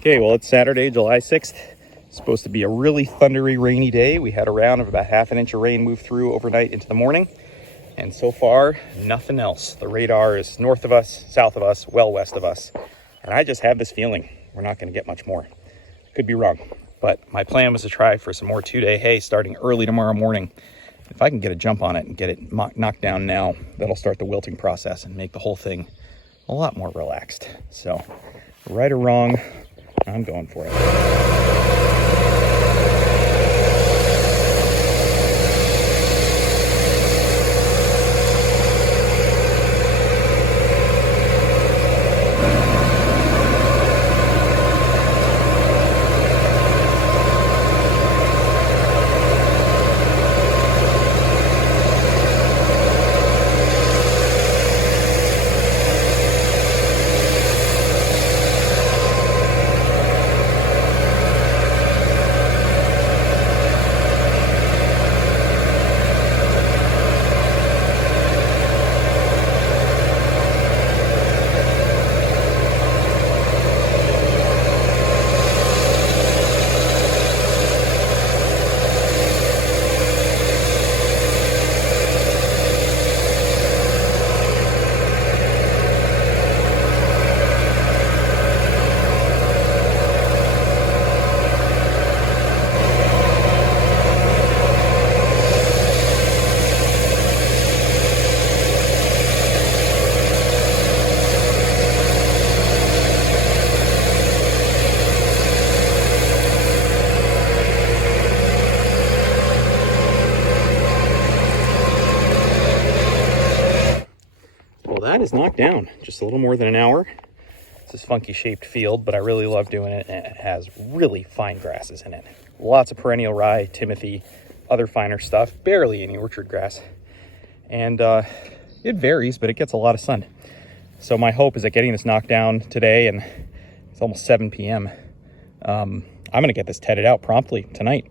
Okay, well, it's Saturday, July 6th. It's supposed to be a really thundery, rainy day. We had a round of about half an inch of rain move through overnight into the morning. And so far, nothing else. The radar is north of us, south of us, well west of us. And I just have this feeling we're not going to get much more. Could be wrong. But my plan was to try for some more 2-day hay starting early tomorrow morning. If I can get a jump on it and get it knocked down now, that'll start the wilting process and make the whole thing a lot more relaxed. So, right or wrong, I'm going for it. That is knocked down just a little more than an hour. It's this funky shaped field, but I really love doing it, and it has really fine grasses in it. Lots of perennial rye, timothy, other finer stuff, barely any orchard grass. And it varies, but it gets a lot of sun. So my hope is that getting this knocked down today, and it's almost 7 p.m. I'm gonna get this tedded out promptly tonight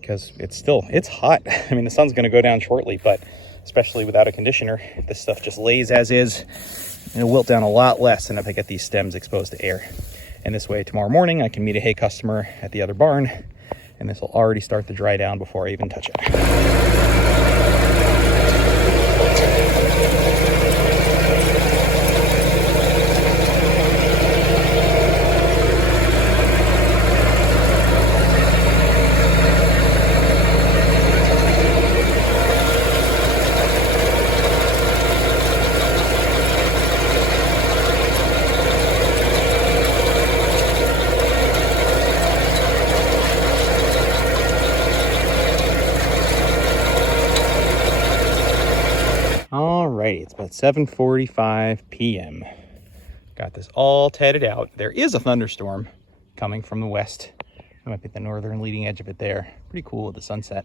because it's hot. I mean, the sun's gonna go down shortly, but especially without a conditioner, this stuff just lays as is. It'll wilt down a lot less than if I get these stems exposed to air. And this way, tomorrow morning, I can meet a hay customer at the other barn, and this will already start to dry down before I even touch it. Alrighty, it's about 7:45 p.m. Got this all tedded out. There is a thunderstorm coming from the west. I might be at the northern leading edge of it there. Pretty cool with the sunset.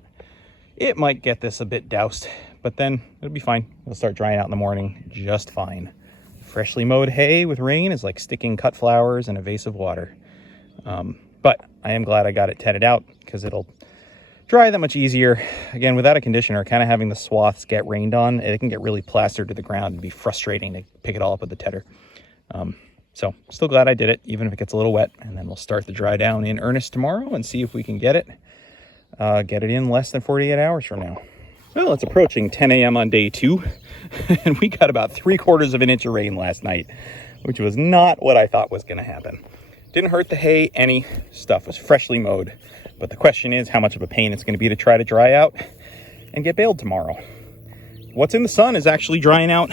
It might get this a bit doused, but then it'll be fine. It'll start drying out in the morning just fine. Freshly mowed hay with rain is like sticking cut flowers in a vase of water. But I am glad I got it tedded out because it'll dry that much easier. Again, without a conditioner, kind of having the swaths get rained on, it can get really plastered to the ground and be frustrating to pick it all up with the tedder. So still glad I did it, even if it gets a little wet. And then we'll start the dry down in earnest tomorrow and see if we can get it in less than 48 hours from now. Well, it's approaching 10 a.m. on day 2, and we got about 3/4 of an inch of rain last night, which was not what I thought was going to happen. Didn't hurt the hay any. Stuff was freshly mowed. But the question is how much of a pain it's going to be to try to dry out and get baled tomorrow. What's in the sun is actually drying out,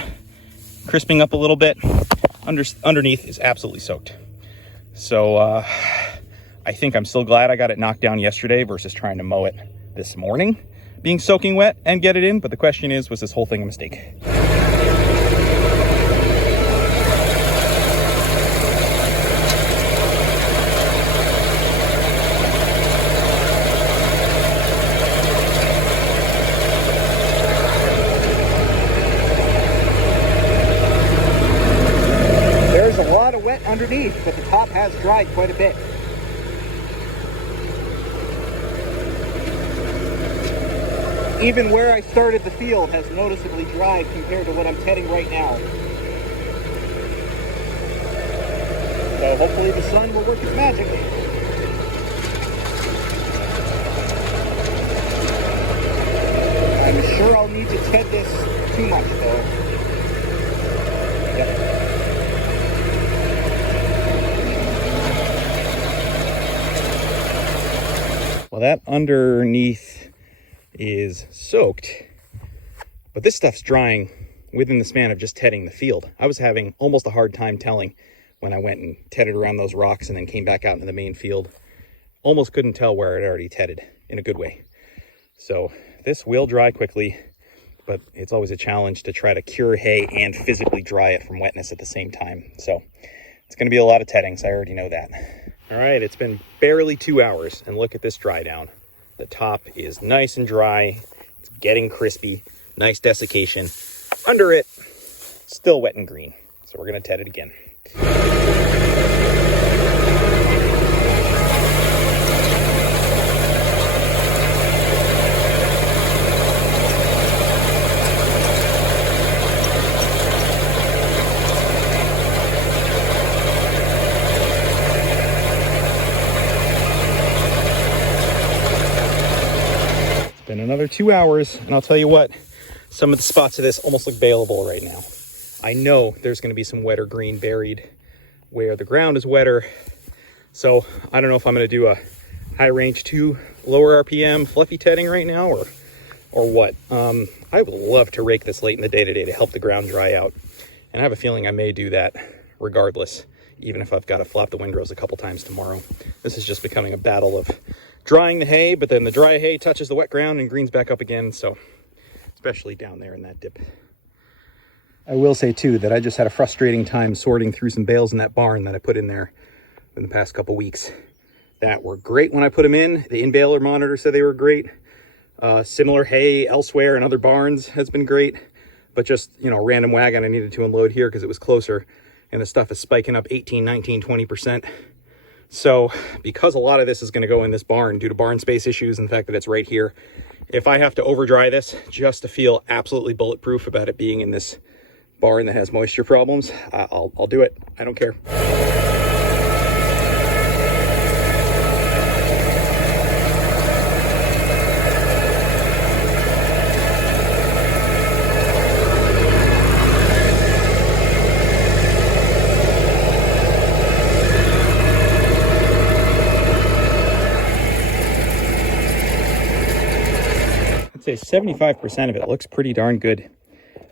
crisping up a little bit. Underneath is absolutely soaked. So I think I'm still glad I got it knocked down yesterday versus trying to mow it this morning, being soaking wet and get it in. But the question is, was this whole thing a mistake? Underneath, but the top has dried quite a bit. Even where I started the field has noticeably dried compared to what I'm tedding right now. So hopefully the sun will work its magic. I'm sure I'll need to ted this too much though. Yep. Well, that underneath is soaked, but this stuff's drying within the span of just tedding the field. I was having almost a hard time telling when I went and tedded around those rocks and then came back out into the main field. Almost couldn't tell where it already tedded in a good way. So this will dry quickly, but it's always a challenge to try to cure hay and physically dry it from wetness at the same time. So it's going to be a lot of teddings. I already know that. All right, it's been barely 2 hours, and look at this dry down. The top is nice and dry. It's getting crispy. Nice desiccation. Under it, still wet and green. So we're going to ted it again. Been another 2 hours, and I'll tell you what, some of the spots of this almost look baleable right now. I know there's going to be some wetter green buried where the ground is wetter, so I don't know if I'm going to do a high range 2 lower RPM fluffy tedding right now or what. I would love to rake this late in the day today to help the ground dry out, and I have a feeling I may do that regardless, even if I've got to flop the windrows a couple times tomorrow. This is just becoming a battle of drying the hay, but then the dry hay touches the wet ground and greens back up again, so especially down there in that dip. I will say too that I just had a frustrating time sorting through some bales in that barn that I put in there in the past couple weeks that were great when I put them in. The in-baler monitor said they were great. Similar hay elsewhere in other barns has been great, but just, you know, a random wagon I needed to unload here because it was closer, and the stuff is spiking up 18, 19, 20%. So because a lot of this is going to go in this barn due to barn space issues and the fact that it's right here, if I have to over dry this just to feel absolutely bulletproof about it being in this barn that has moisture problems, I'll do it. I don't care. Say 75% of it looks pretty darn good,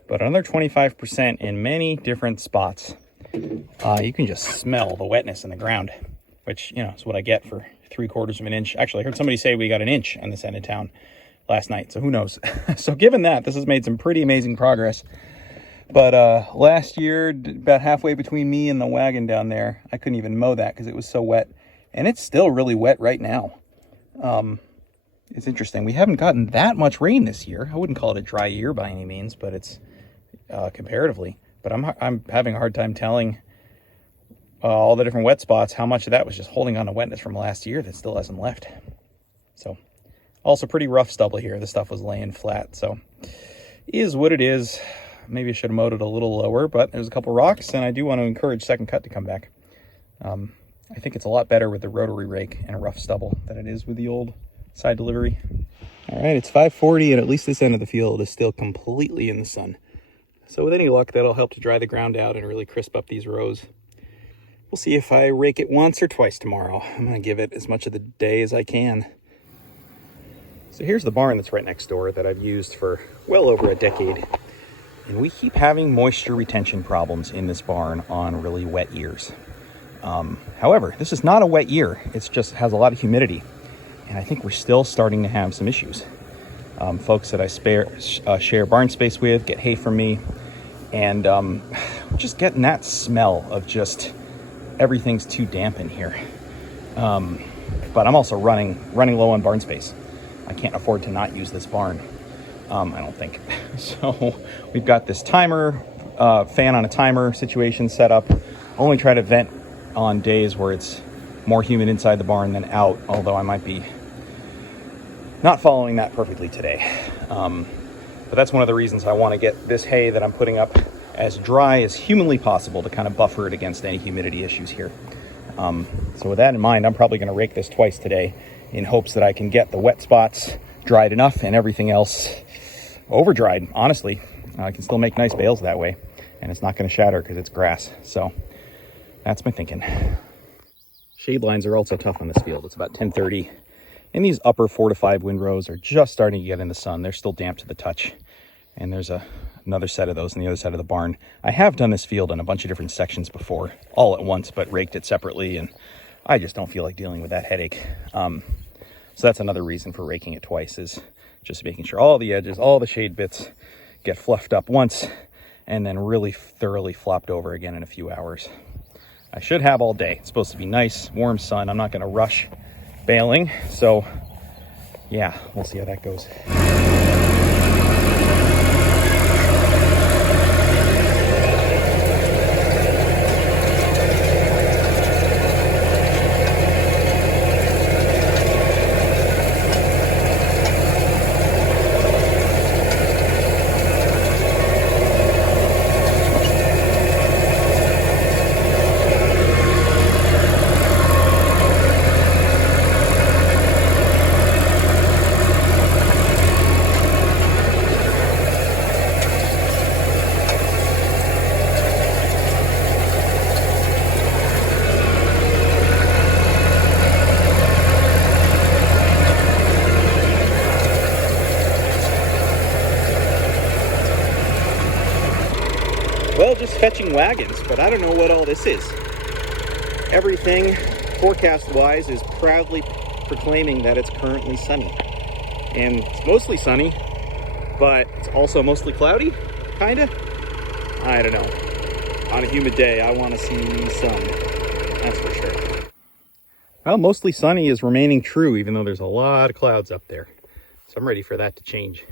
but another 25% in many different spots, you can just smell the wetness in the ground, which, you know, is what I get for 3/4 of an inch. Actually, I heard somebody say we got an inch on this end of town last night, so who knows. So given that, this has made some pretty amazing progress. But last year, about halfway between me and the wagon down there, I couldn't even mow that because it was so wet, and it's still really wet right now. It's interesting. We haven't gotten that much rain this year. I wouldn't call it a dry year by any means, but it's comparatively. But I'm having a hard time telling all the different wet spots how much of that was just holding on to wetness from last year that still hasn't left. So, also pretty rough stubble here. The stuff was laying flat, so is what it is. Maybe I should have mowed it a little lower, but there's a couple rocks, and I do want to encourage second cut to come back. I think it's a lot better with the rotary rake and a rough stubble than it is with the old side delivery. All right, it's 5:40, and at least this end of the field is still completely in the sun. So with any luck, that'll help to dry the ground out and really crisp up these rows. We'll see if I rake it once or twice tomorrow. I'm going to give it as much of the day as I can. So here's the barn that's right next door that I've used for well over a decade. And we keep having moisture retention problems in this barn on really wet years. However, this is not a wet year. It just has a lot of humidity. And I think we're still starting to have some issues. Folks that I share barn space with get hay from me, and just getting that smell of just everything's too damp in here. But I'm also running low on barn space. I can't afford to not use this barn. I don't think. So we've got this timer, fan on a timer situation set up. Only try to vent on days where it's more humid inside the barn than out, although I might be not following that perfectly today. But that's one of the reasons I want to get this hay that I'm putting up as dry as humanly possible to kind of buffer it against any humidity issues here. So with that in mind, I'm probably going to rake this twice today in hopes that I can get the wet spots dried enough and everything else over dried. Honestly, I can still make nice bales that way, and it's not going to shatter because it's grass. So that's my thinking. Shade lines are also tough on this field. It's about 10:30, and these upper 4 to 5 windrows are just starting to get in the sun. They're still damp to the touch, and there's another set of those on the other side of the barn. I have done this field in a bunch of different sections before, all at once, but raked it separately, and I just don't feel like dealing with that headache. So that's another reason for raking it twice, is just making sure all the edges, all the shade bits get fluffed up once and then really thoroughly flopped over again in a few hours. I should have all day. It's supposed to be nice, warm sun. I'm not going to rush baling. So yeah, we'll see how that goes. Well, just fetching wagons, but I don't know what all this is. Everything forecast-wise is proudly proclaiming that it's currently sunny. And it's mostly sunny, but it's also mostly cloudy, kinda. I don't know. On a humid day, I want to see sun, that's for sure. Well, mostly sunny is remaining true, even though there's a lot of clouds up there. So I'm ready for that to change.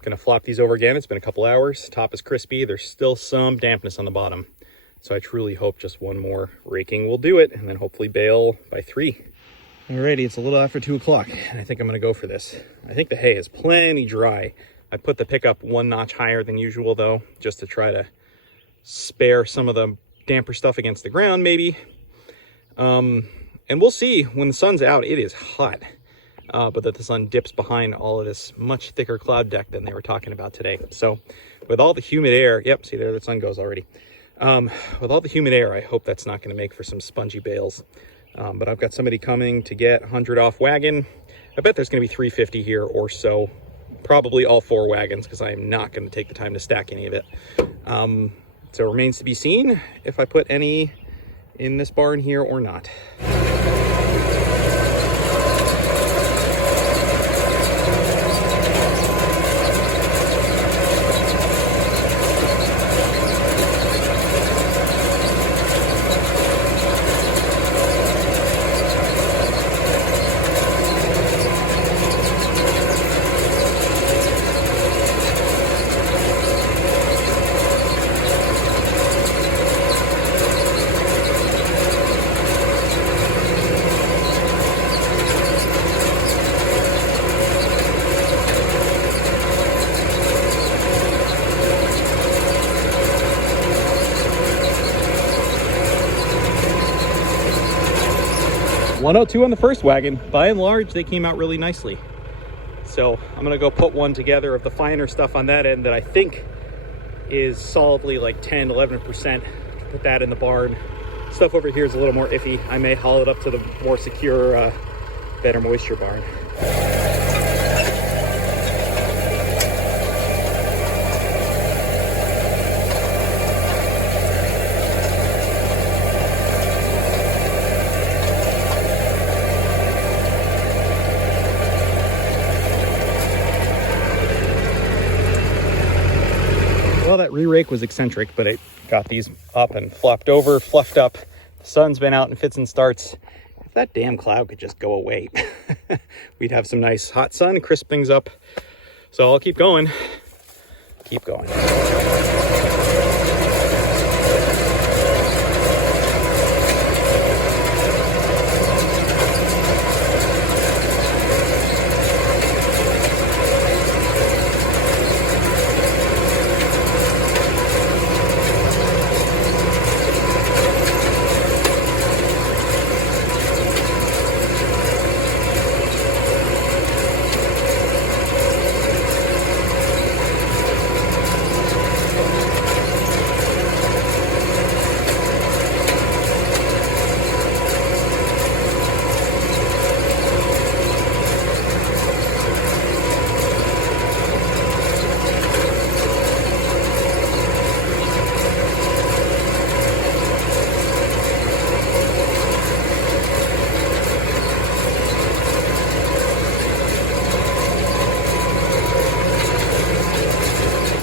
Gonna flop these over again. It's been a couple hours. Top is crispy. There's still some dampness on the bottom. So I truly hope just one more raking will do it, and then hopefully bale by 3. Alrighty, it's a little after 2 o'clock, and I think I'm gonna go for this. I think the hay is plenty dry. I put the pickup 1 notch higher than usual though, just to try to spare some of the damper stuff against the ground maybe. And we'll see when the sun's out. It is hot. But that the sun dips behind all of this much thicker cloud deck than they were talking about today. So with all the humid air, yep, see there, the sun goes already. With all the humid air, I hope that's not going to make for some spongy bales. But I've got somebody coming to get 100 off wagon. I bet there's going to be 350 here or so. Probably all 4 wagons, because I am not going to take the time to stack any of it. So it remains to be seen if I put any in this barn here or not. $102 on the first wagon. By and large, they came out really nicely. So I'm gonna go put one together of the finer stuff on that end that I think is solidly like 10, 11%. Put that in the barn. Stuff over here is a little more iffy. I may haul it up to the more secure, better moisture barn. Well, that re-rake was eccentric, but it got these up and flopped over, fluffed up. The sun's been out in fits and starts. If that damn cloud could just go away, we'd have some nice hot sun, crisp things up. So I'll keep going. Keep going.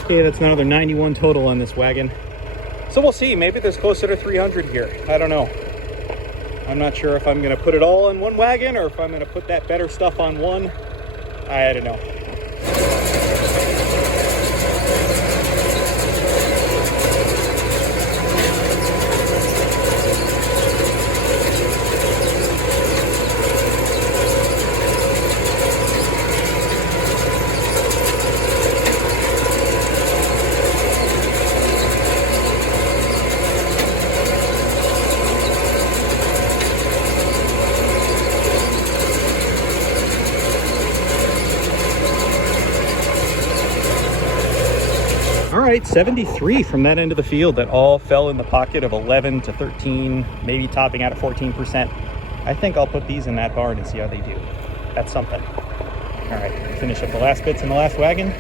Okay, that's another 91 total on this wagon. So we'll see, maybe there's closer to 300 here. I don't know. I'm not sure if I'm gonna put it all in one wagon or if I'm gonna put that better stuff on one. I don't know. All right, 73 from that end of the field. That all fell in the pocket of 11 to 13, maybe topping out at 14%. I think I'll put these in that barn and see how they do. That's something. All right, finish up the last bits in the last wagon.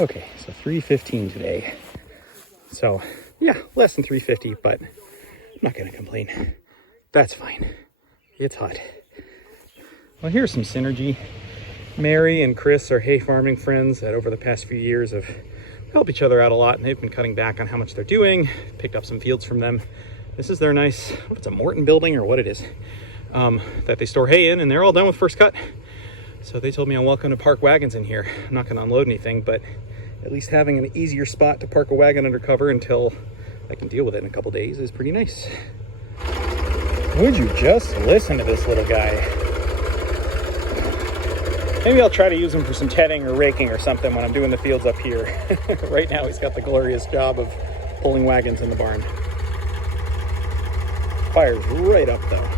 Okay, so 315 today. So yeah, less than 350, but I'm not gonna complain. That's fine. It's hot. Well, here's some synergy. Mary and Chris are hay farming friends that over the past few years have helped each other out a lot, and they've been cutting back on how much they're doing. Picked up some fields from them. This is their nice, I don't know if it's a Morton building or what it is, that they store hay in, and they're all done with first cut. So they told me I'm welcome to park wagons in here. I'm not gonna unload anything, but at least having an easier spot to park a wagon under cover until I can deal with it in a couple days is pretty nice. Would you just listen to this little guy? Maybe I'll try to use him for some tedding or raking or something when I'm doing the fields up here. Right now he's got the glorious job of pulling wagons in the barn. Fire's right up though.